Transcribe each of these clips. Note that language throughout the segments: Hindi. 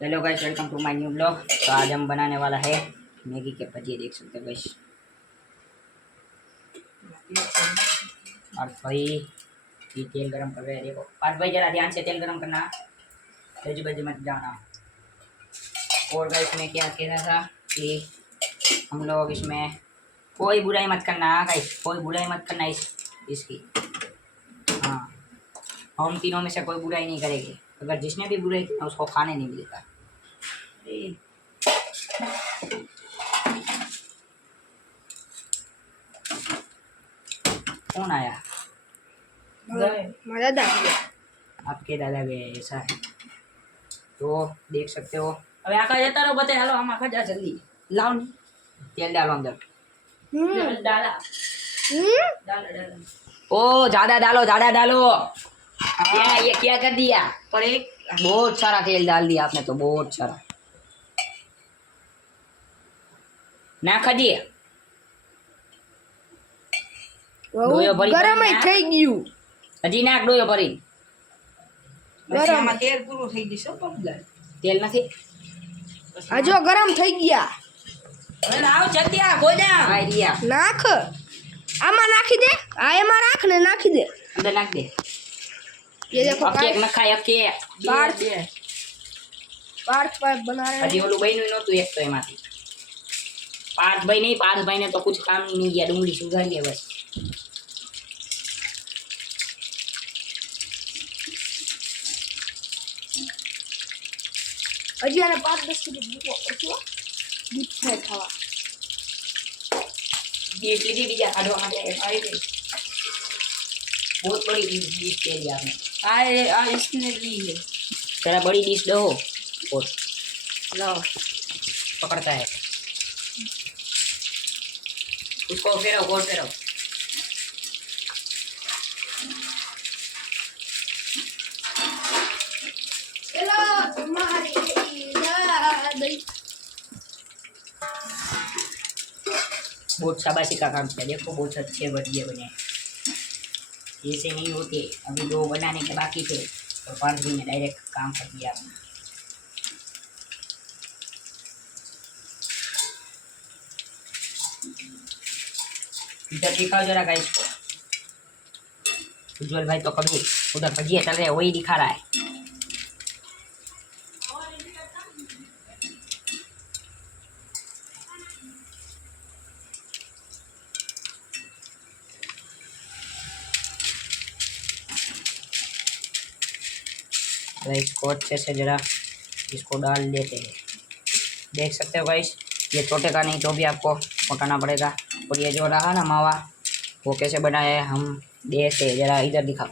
Hello guys, welcome to my new blog. तो आज हम बनाने वाला है मैगी के भजिए। देख सकते हो गाइस। और भाई ये तेल गरम कर रहे हैं। देखो और भाई जरा ध्यान से तेल गरम करना, तेज बजे मत जाना। और गाइस मैं क्या कह रहा था कि हम लोग इसमें कोई बुराई मत करना गाइस, कोई बुराई मत करना इसकी। हाँ, हम तीनों में से कोई बुराई नहीं करेंगे। अगर जिसने भी बुराई की उसको खाने नहीं मिलेगा। कौन आया? मेरा दादा। आपके दादा गए, ऐसा है। तो देख सकते हो। अब आका जाता रहो, बता हेलो हम आका जा जल्दी लाओ। नहीं तेल डालो अंदर। तेल डाला। डालो डालो। ओ ज्यादा डालो। क्या ये क्या कर दिया? पर एक बहुत सारा तेल डाल दिया आपने तो, बहुत सारा ना खा दिए। गरम થઈ ગયું। હજી નાખ ડોયો ભરી। ગરમ તેલ પૂરું થઈ જશે પગલા તેલ નથી। આ જો ગરમ થઈ ગયા। હવે લાવ જલ્દી આ ગોજા આ રહ્યા નાખ આમાં નાખી દે। આ એમાં રાખ ને નાખી દે। અંદર નાખ દે। ये देखो अब केक नखाय अब के पार्ट पार्ट बना रहे हजी ओलू बन्यु नहोतुं एक तो एमांथी। पार्थ भाई नहीं, पार्थ भाई ने तो कुछ काम नहीं किया, डूंगरी सुधारी है बस। हजी आने 5-10 मिनिट મૂકો પછી ડીપ ફ્રાય ખાવા। ये टीडी बीजा काढवा माटे आई गई। बहुत बड़ी डिश दे दी आपने। आ इसने ली है। जरा बड़ी डिश दो और लो पकड़ता है उसको, फेरो गोल फेरो। चलो तुम्हारी दादी। बहुत शाबाशी का काम किया। देखो बहुत अच्छे बढ़िया बने। ऐसे नहीं होते। अभी दो बनाने के बाकी थे तो 5 दिन में डायरेक्ट काम कर दिया आपने। इधर दिखाओ जरा गाइस को। उज्जवल भाई तो कभी उधर भजिया चल रहे वही दिखा रहा है। इसको अच्छे से जरा इसको डाल देते हैं। देख सकते हो गाइस, ये छोटेगा नहीं तो भी आपको पकाना पड़ेगा। और ये जो रहा ना मावा, वो कैसे बनाया है हम देखते हैं। जरा इधर दिखाओ।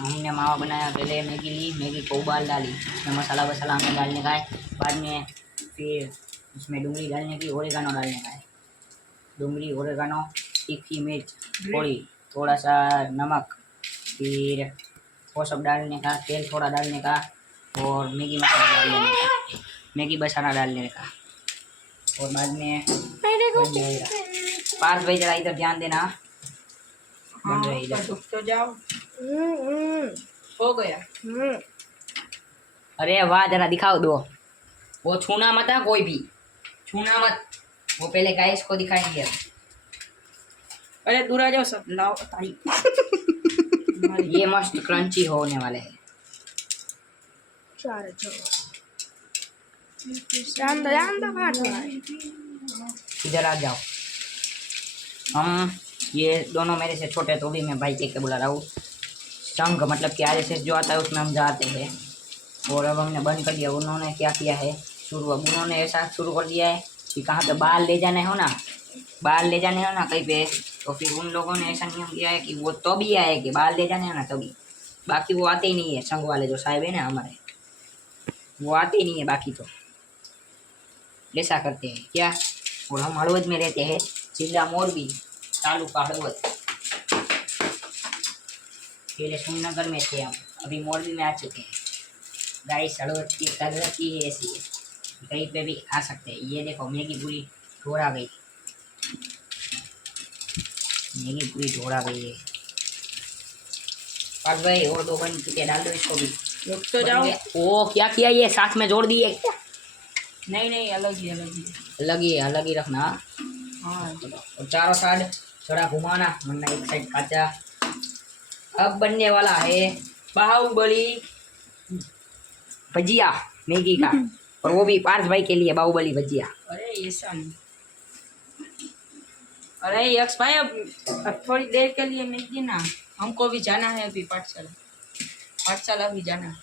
हमने मावा बनाया। पहले मैगी ली, मैगी को उबाल डाली, उसमें मसाला वसाला हमें डालने का है। बाद में फिर उसमें डूंगरी डालने की, ओरेगानो डालने का है। डूंगरी, ओरेगानो, तीखी मिर्च थोड़ी, थोड़ा सा नमक, फिर वो सब डालने का। तेल थोड़ा डालने का और मैगी मसाला डालने का, मैगी मसाला डालने का। और बाद में बन जाएगा। पार्थ भाई जरा इधर ध्यान देना। बन रहा है इधर। तो जाओ हो गया। अरे वाह, जरा दिखाओ दो। वो छूना मत है, कोई भी छूना मत। वो पहले गाइस को दिखाएंगे। अरे दूर आ जाओ सब। लाओ ताई ये मस्त क्रंची होने वाले हैं। चार जो जानदा फाट इधर आ जाओ। हम ये दोनों मेरे से छोटे तो भी मैं भाई कह के बुला रहा हूँ। संघ मतलब कि RSS जो आता है उसमें हम जाते हैं। और अब हमने बंद कर दिया। उन्होंने क्या किया है शुरू, अब उन्होंने ऐसा शुरू कर दिया है कि कहाँ पे बाहर ले जाने हो ना, बाहर ले जाने हो ना कहीं पे, तो फिर उन लोगों ने ऐसा नियम किया है कि वो तो भी आए कि बाहर ले जाने हो ना तभी। बाकी वो आते ही नहीं है। संघ वाले जो साहब है ना हमारे, वो आते ही नहीं है बाकी तो। ऐसा करते हैं क्या। और हम हड़वद में रहते हैं, जिला मोरबी, तालुका हड़वद। पहले सोननगर में थे हम, अभी मोरबी में आ चुके हैं। गाइस हड़वद की तरक्की है ऐसी है, कहीं पे भी आ सकते हैं। ये देखो मैगी पूरी ढोड़ा गई, मैगी पूरी ढोड़ा गई है। और भाई और 2 बन चुके, डाल दो इसको भी। रुक तो जाओ। ओ क्या किया ये, साथ में जोड़ दिए क्या? नहीं नहीं, अलग ही अलग ही। अलग ही रखना। हाँ और चारों साइड थोड़ा घुमाना, वरना एक साइड काचा। अब बनने वाला है बाहुबली भजिया मैगी का, और वो भी पार्थ भाई के लिए बाहुबली भजिया। अरे ऐसा नहीं। अरे यक्ष भाई, अब थोड़ी देर के लिए मैगी ना, हमको भी जाना है अभी पाठशाला भी जाना है।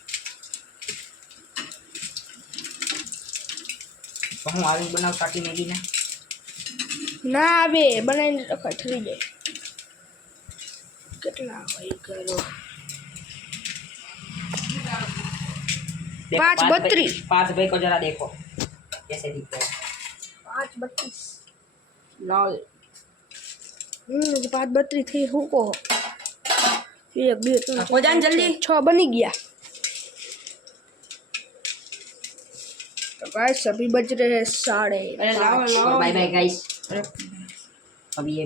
तो હું આવી બનાવ સાટી મેગી ને ના આવે બનાવીને રખા ઠરી જાય કેટલા હોય કરો देखो, 5:32 पार्थ भाई को जरा देखो कैसे दिख रहा है। 5:32 लाओ। 5:32 થઈ હું કહો 1 2 3 हो जान जल्दी। 6 बनी गया। तो गाइस अभी बज रहे हैं 5:30। अरे लाओ लाओ। Bye bye guys. अरे अभी ये